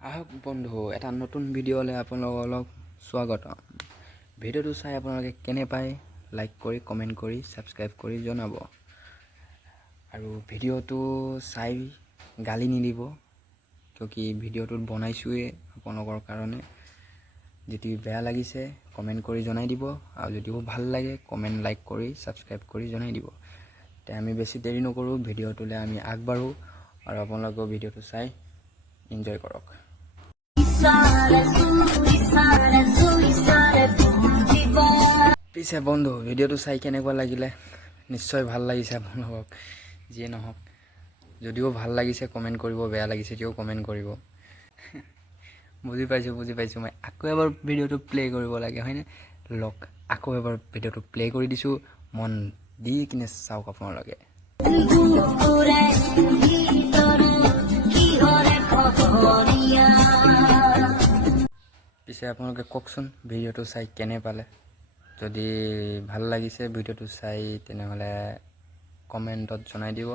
আহক বন্ধু, এটা নতুন ভিডিঅ'লৈ আপোনালোকক স্বাগতম। ভিডিঅ'টো চাই আপোনালোকে কেনে পায় লাইক কৰি কমেণ্ট কৰি ছাবস্ক্ৰাইব কৰি জনাব। আৰু ভিডিঅ'টো চাই গালি নিদিব, কিয়কি ভিডিঅ'টোত বনাইছোঁৱে আপোনালোকৰ কাৰণে। যদি বেয়া লাগিছে কমেণ্ট কৰি জনাই দিব, আৰু যদিও ভাল লাগে কমেণ্ট লাইক কৰি ছাবস্ক্ৰাইব কৰি জনাই দিব। তে আমি বেছি দেৰি নকৰোঁ, ভিডিঅ'টোলৈ আমি আগবাঢ়োঁ আৰু আপোনালোকেও ভিডিঅ'টো চাই এনজয় কৰক। পিছে বন্ধু, ভিডিঅ'টো চাই কেনেকুৱা লাগিলে? নিশ্চয় ভাল লাগিছে আপোনালোকক। যিয়ে নহওক, যদিও ভাল লাগিছে কমেণ্ট কৰিব, বেয়া লাগিছে যদিও কমেণ্ট কৰিব। বুজি পাইছোঁ। মই আকৌ এবাৰ ভিডিঅ'টো প্লে' কৰিব লাগে, হয়নে? লওক, আকৌ এবাৰ ভিডিঅ'টো প্লে' কৰি দিছোঁ, মন দি কিনে চাওক আপোনালোকে। পিছে আপোনালোকে কওকচোন ভিডিঅ'টো চাই কেনে পালে। যদি ভাল লাগিছে ভিডিঅ'টো চাই তেনেহ'লে কমেণ্টত জনাই দিব।